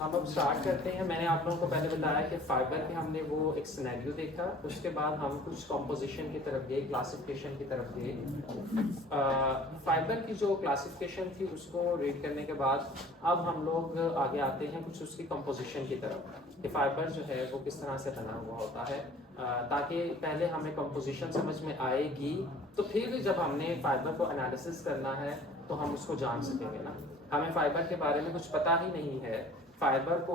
हम अब स्टार्ट करते हैं। मैंने आप लोगों को पहले बताया कि फाइबर पे हमने वो एक सिनेरियो देखा, उसके बाद हम कुछ कंपोजिशन की तरफ गए, क्लासिफिकेशन की तरफ गए। फाइबर की जो क्लासिफिकेशन थी उसको रीड करने के बाद अब हम लोग आगे आते हैं कुछ उसकी कंपोजिशन की तरफ कि फाइबर जो है वो किस तरह से बना हुआ होता है, ताकि पहले हमें कंपोजिशन समझ में आएगी तो फिर जब हमने फाइबर को एनालिसिस करना है तो हम उसको जान सकेंगे ना। हमें फाइबर के बारे में कुछ पता ही नहीं है, फाइबर को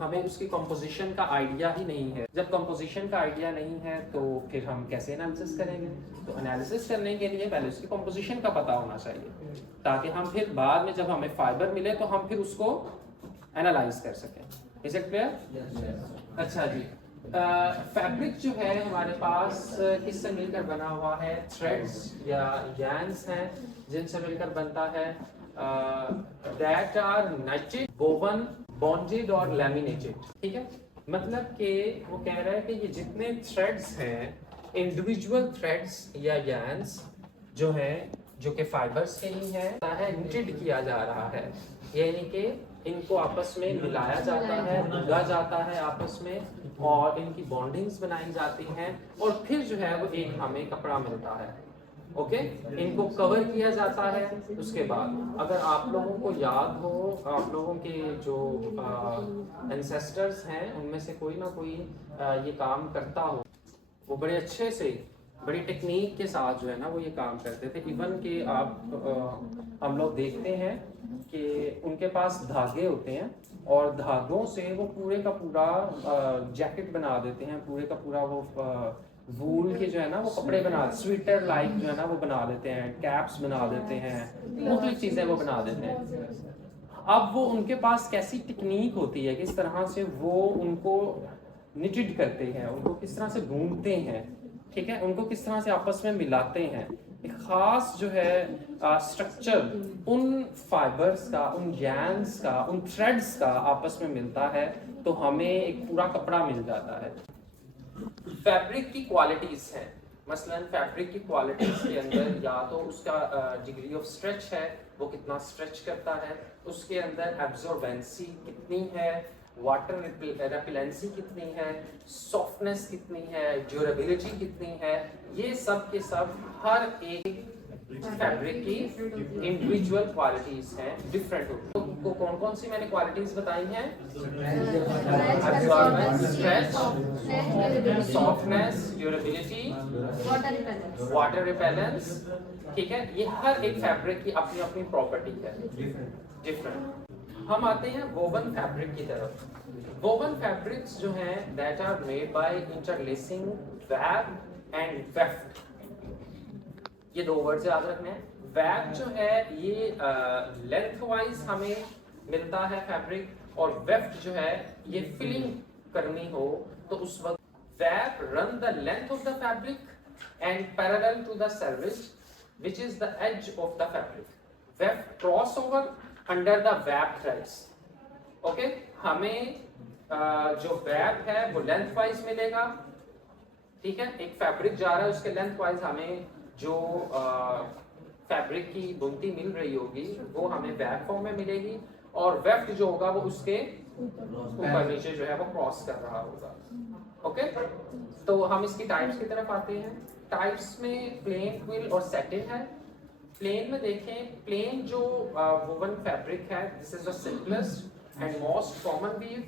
हमें उसकी कंपोजिशन का आइडिया ही नहीं है। जब कंपोजिशन का आइडिया नहीं है तो फिर हम कैसे एनालिसिस करेंगे? तो एनालिसिस करने के लिए पहले उसकी कंपोजिशन का पता होना चाहिए, ताकि हम फिर बाद में जब हमें फाइबर मिले तो हम फिर उसको एनालाइज कर सकें। Is it clear? अच्छा जी। फैब्रिक जो है हमारे पास किससे मिलकर बना हुआ है? थ्रेड्स या yarns हैं जिनसे मिलकर बनता है। That are knitted, woven, bonded और laminated। ठीक है, मतलब कि वो कह रहा है कि ये जितने थ्रेड्स हैं, इंडिविजुअल थ्रेड्स या yarns जो हैं, जो कि फाइबर्स के ही है निटेड किया जा रहा है, यानी कि इनको आपस में मिलाया जाता है, बुना जाता है आपस में, और इनकी बॉन्डिंग्स बनाई जाती हैं, और फिर जो है वो एक हमें कपड़ा मिलता है। ओके, इनको कवर किया जाता है। उसके बाद अगर आप लोगों को याद हो, आप लोगों के जो एंसेस्टर्स हैं उनमें से कोई ना कोई ये काम करता हो, वो बड़े अच्छे से बड़ी टेक्निक के साथ जो है ना वो ये काम करते थे। इवन कि आप हम लोग देखते हैं कि उनके पास धागे होते हैं और धागों से वो पूरे का पूरा जैकेट बना देते हैं, पूरे का पूरा वो वूल के जो है ना वो कपड़े बना, स्वेटर लाइक जो है ना वो बना देते हैं, कैप्स बना देते हैं, मुख्तलिफ चीज़ें वो बना देते हैं। अब वो उनके पास कैसी टेक्निक होती है, किस तरह से वो उनको निटिड करते हैं, उनको किस तरह से ढूंढते हैं, ठीक है, उनको किस तरह से आपस में मिलाते हैं। एक खास जो है स्ट्रक्चर उन फाइबर्स का, उन yarns का, उन थ्रेड्स का आपस में मिलता है तो हमें एक पूरा कपड़ा मिल जाता है। फैब्रिक की क्वालिटीज हैं, मसलन फैब्रिक की क्वालिटीज के अंदर या तो उसका डिग्री ऑफ स्ट्रेच है, वो कितना स्ट्रेच करता है, उसके अंदर एब्जॉर्बेंसी कितनी है, वाटर रेपिलेंसी कितनी है, सॉफ्टनेस कितनी है, ड्यूरेबिलिटी कितनी है, ये सब के सब हर एक फैब्रिक की इंडिविजुअल क्वालिटीज हैं, डिफरेंट होती है। तो कौन कौन सी मैंने क्वालिटीज बताई हैं? Absorbance, stretch, softness, durability, water repellence. ठीक है, ये हर एक फैब्रिक की अपनी अपनी प्रॉपर्टी है, डिफरेंट। हम आते हैं वोवन फैब्रिक की तरफ। वोवन फैब्रिक्स जो हैं that are made by interlacing web and weft. ये दो वर्ड याद रखने हैं। वेब जो है ये लेंथ वाइज हमें मिलता है फैब्रिक, और वेफ्ट जो है ये फिलिंग करनी हो तो उस वक्त web run the length of the fabric and parallel to the service which is the edge of the fabric. Weft cross over under the web threads. Okay, हमें जो वेब है वो लेंथ वाइज मिलेगा, ठीक है, एक फैब्रिक जा रहा है उसके लेंथ वाइज हमें जो फैब्रिक की बुनती मिल रही होगी वो हमें वेब फॉर्म में मिलेगी, और वेफ्ट जो होगा वो उसके ऊपर नीचे जो है वो क्रॉस कर रहा होगा। ओके, तो हम इसकी टाइप्स की तरफ आते हैं। टाइप्स में प्लेन, क्विल और सैटिन है। प्लेन में देखें, प्लेन जो वोवन फैब्रिक है, this is the simplest and most common weave.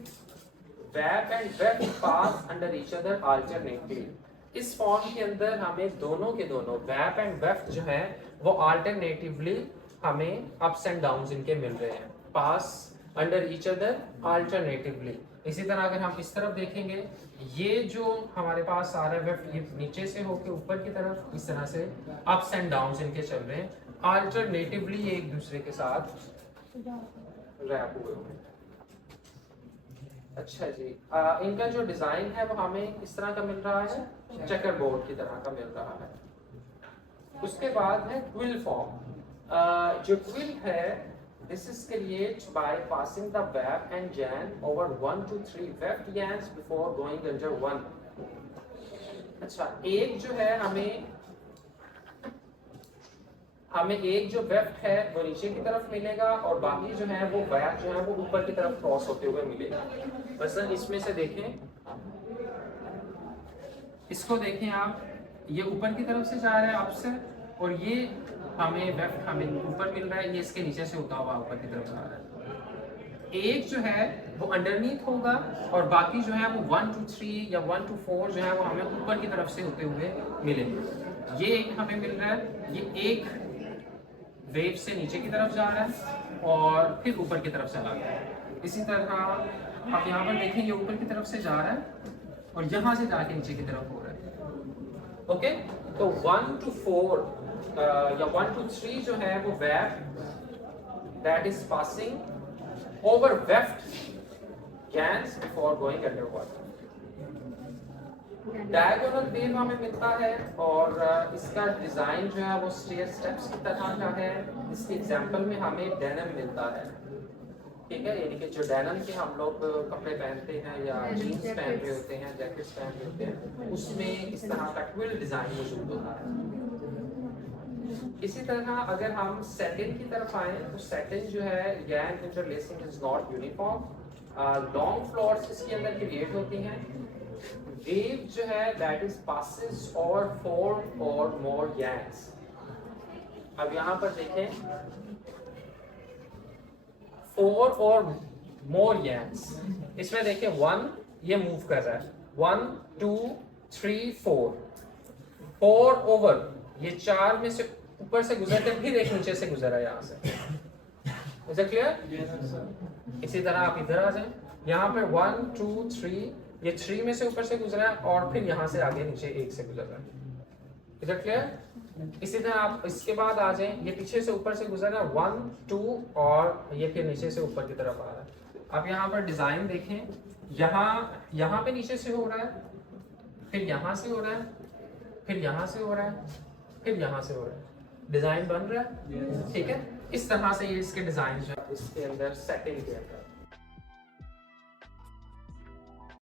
Web and weft pass under each other alternately. इस फॉर्म के अंदर हमें दोनों के दोनों वेब एंड वेफ्ट जो है वो अल्टरनेटिवली हमें अप्स एंड डाउन्स इनके मिल रहे हैं, पास अंडर ईच अदर अल्टरनेटिवली। इसी तरह अगर हम इस तरफ देखेंगे, ये जो हमारे पास आ रहा है वेफ्ट, ये नीचे से होके ऊपर की तरफ इस तरह से अप्स एंड डाउन्स इनके चल रहे हैं, अल्टरनेटिवली एक दूसरे के साथ रैप हुए हुए। अच्छा जी, इनका जो डिजाइन है वो हमें इस तरह का मिल रहा है, चेकर बोर्ड की तरह का मिल रहा है। उसके बाद है क्विल फॉर्म। जो क्विल है this is created by passing the web and yarn over 1 to 3 weft yarns before going under one. अच्छा, एक जो है हमें एक जो वेफ्ट है वो नीचे की तरफ मिलेगा और बाकी जो है वो वेफ्ट जो है वो ऊपर की तरफ क्रॉस होते हुए मिलेगा। मसलन इसमें से देखें, इसको देखें आप, ये ऊपर की तरफ से जा रहा है आपसे और ये हमें वेफ्ट हमें ऊपर मिल रहा है, ये इसके नीचे से होता हुआ ऊपर की तरफ जा रहा है। एक जो है वो अंडरनीथ होगा और बाकी जो है वो 1 to 3 या 1 to 4 जो है वो हमें ऊपर की तरफ से होते हुए मिलेंगे। ये एक हमें मिल रहा है, ये एक वेव से नीचे की तरफ जा रहा है और फिर ऊपर की तरफ चला गया। इसी तरह आप यहाँ पर देखें, ये ऊपर की तरफ से जा रहा है और यहाँ से जाके नीचे की तरफ हो रहा है। ओके, तो 1 to 4 या 1 to 3 जो है वो wave that is passing over weft gans before going underwater. Diagonal wave हमें मिलता है और इसका डिजाइन जो है वो स्टेयर स्टेप्स की तरह का है। इसके एग्जांपल में हमें डेनिम मिलता है, ठीक है, यानी कि जो डेनिम के हम लोग कपड़े पहनते हैं या जीन्स पहन रहे होते हैं, जैकेट्स पहन रहे होते हैं, उसमें इस तरह का ट्विल डिजाइन मौजूद होता है। इसी तरह अगर हम सेटिन की तरफ आए तो सेटिन जो है gang interlacing is not uniform. Long floors इसके अंदर क्रिएट होती हैं। वेव जो है दैट इज पासेस ओवर 4 और मोर गैंग्स। अब यहाँ पर देखें 4 और मोर गैंग्स, इसमें देखें 1 ये मूव कर रहा है, 1 2 3 4 ओवर, ये 4 में से ऊपर से गुजरते फिर एक नीचे से गुजरा यहाँ से। Is it clear? इसी तरह आप इधर आ जाएं, यहाँ पे 1 2 3, ये 3 में से ऊपर से गुजरा है और फिर यहाँ से आगे नीचे 1 से गुजर रहा है। Is it clear? इसी तरह आप इसके बाद आ जाएं, ये पीछे से ऊपर से गुजर रहा है 1 2 और ये फिर नीचे से ऊपर की तरफ आ रहा है। आप यहाँ पर डिजाइन देखें, यहाँ पे नीचे से हो रहा है, फिर यहाँ से हो रहा है, फिर यहाँ से हो रहा है, फिर यहाँ से हो रहा है। डिजाइन बन रहा है, ठीक है। इस तरह से ये इसके डिजाइन जो है इसके अंदर सेटिंग के अंदर